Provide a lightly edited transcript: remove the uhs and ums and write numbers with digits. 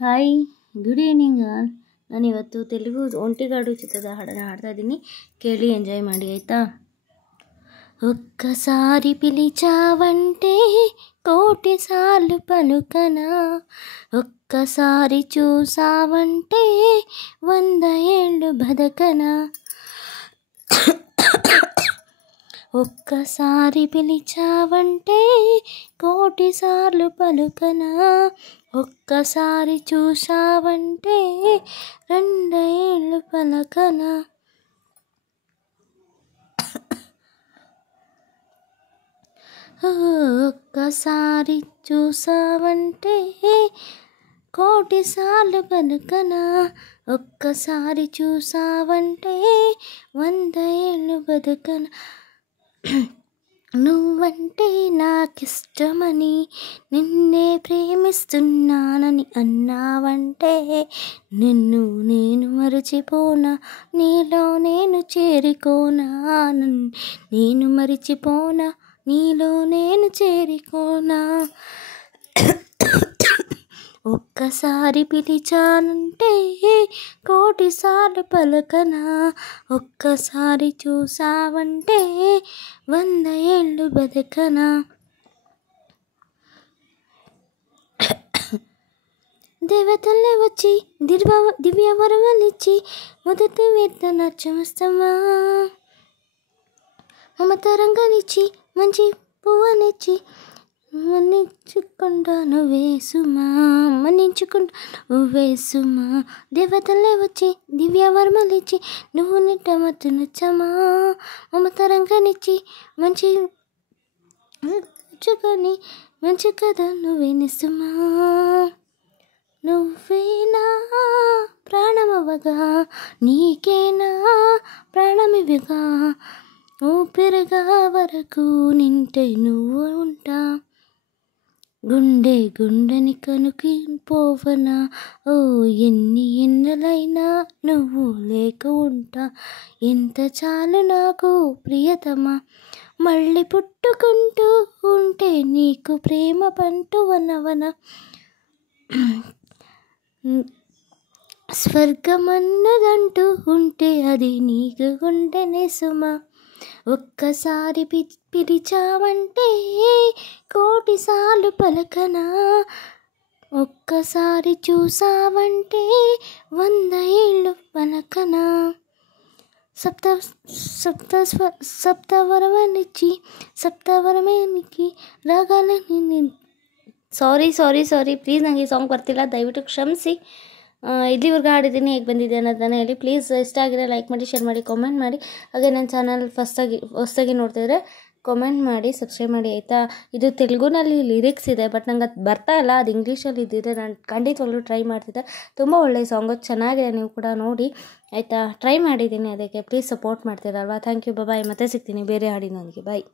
Hi, good evening all. ನಾನಿವತ್ತು ತೆಲುಗು ಒಂಟಿಗಾಡು ಚಿತ್ರದ ಹಾಡನ್ನು ಹಾಡ್ತಾ ಇದ್ದೀನಿ. ಕೇಳಿ ಎಂಜಾಯ್ ಮಾಡಿ ಆಯಿತಾ. ఒక్కసారి పిలిచావంటే కోటి సార్లు పలుకనా, ఒక్కసారి చూసావంటే 100 ఏళ్ళు బతకనా. ఒక్కసారి పిలిచావంటే కోటి సార్లు పలుకనా, ఒక్కసారి చూసావంటే 2 ఏళ్ళు పలకనా. ఒక్కసారి చూసావంటే కోటి సార్లు పలుకనా, ఒక్కసారి చూసావంటే 100 ఏళ్ళు బతుకనా. నువ్వంటే నాకిష్టమని, నిన్నే ప్రేమిస్తున్నానని అన్నావంటే నిన్ను నేను మరచిపోనా, నీలో నేను చేరికోనా. నేను మరిచిపోనా, నీలో నేను చేరికోనా. ఒక్కసారి పిలిచానంటే కోటి సార్లు పలకనా, ఒక్కసారి చూసావంటే 100 ఏళ్ళు బతకనా. దేవతల్లే వచ్చి దివ్య వరవలిచ్చి మొదటి వేతన చూస్తామా, మమతరంగానిచ్చి మంచి పువ్వనిచ్చి మన్నించుకుంటాను వేసుమా, మన్నించుకుంటాను వేసుమా. దేవతల్లే వచ్చి దివ్య వర్మలిచ్చి నువ్వు నిట్టమత్తు నచ్చమా, మమతరంగానిచ్చి మంచి చుకొని మంచి కథ నువ్వే నిసుమా. నువ్వేనా ప్రాణమవగా, నీకేనా ప్రాణమివిగా, ఊపిరిగా వరకు నింటే నువ్వు ఉంటా. గుండెని కనుకి పోవనా, ఓ ఎన్ని ఎన్నెలైనా నువ్వు లేక ఉంటా. ఎంత చాలు నాకు ప్రియతమా, మళ్ళీ పుట్టుకుంటూ ఉంటే నీకు ప్రేమ పంటూ వనవన. స్వర్గమన్నదంటూ ఉంటే అది నీకు గుండెనే సుమా. ఒక్కసారి పిలిచావంటే కోటి సార్లు పలకనా, ఒక్కసారి చూసావంటే 100 ఏళ్ళు పలకనా. ಸಪ್ತವರಮನಿಕ್ಕಿ ರಾಗಾలని ಸಾರಿ ಪ್ಲೀಸ್, ನನಗೆ ಈ ಸಾಂಗ್ ಬರ್ತಿಲ್ಲ, ದಯವಿಟ್ಟು ಕ್ಷಮಿಸಿ. ಇಲ್ಲಿವರೆಗೂ ಹಾಡಿದ್ದೀನಿ, ಹೇಗೆ ಬಂದಿದೆ ಅನ್ನೋದನ್ನು ಹೇಳಿ. ಪ್ಲೀಸ್ ಇಷ್ಟ ಆಗಿದ್ರೆ ಲೈಕ್ ಮಾಡಿ, ಶೇರ್ ಮಾಡಿ, ಕಾಮೆಂಟ್ ಮಾಡಿ. ಹಾಗೆ ನನ್ನ ಚಾನಲ್ ಹೊಸದಾಗಿ ನೋಡ್ತಿದ್ರೆ ಕಾಮೆಂಟ್ ಮಾಡಿ, ಸಬ್ಸ್ಕ್ರೈಬ್ ಮಾಡಿ ಆಯಿತಾ. ಇದು ತೆಲುಗುನಲ್ಲಿ ಲಿರಿಕ್ಸ್ ಇದೆ, ಬಟ್ ನಂಗೆ ಅದು ಬರ್ತಾ ಇಲ್ಲ, ಅದು ಇಂಗ್ಲೀಷಲ್ಲಿ ಇದ್ದಿದೆ. ನಾನು ಖಂಡಿತವಾಗ್ಲೂ ಟ್ರೈ ಮಾಡ್ತಿದ್ದೆ. ತುಂಬ ಒಳ್ಳೆಯ ಸಾಂಗು, ಚೆನ್ನಾಗಿದೆ, ನೀವು ಕೂಡ ನೋಡಿ ಆಯಿತಾ. ಟ್ರೈ ಮಾಡಿದ್ದೀನಿ, ಅದಕ್ಕೆ ಪ್ಲೀಸ್ ಸಪೋರ್ಟ್ ಮಾಡ್ತೀರಲ್ವಾ. ಥ್ಯಾಂಕ್ ಯು, ಬಾಯ್. ಮತ್ತೆ ಸಿಗ್ತೀನಿ ಬೇರೆ ಹಾಡಿನೊಂದಿಗೆ. ಬಾಯ್.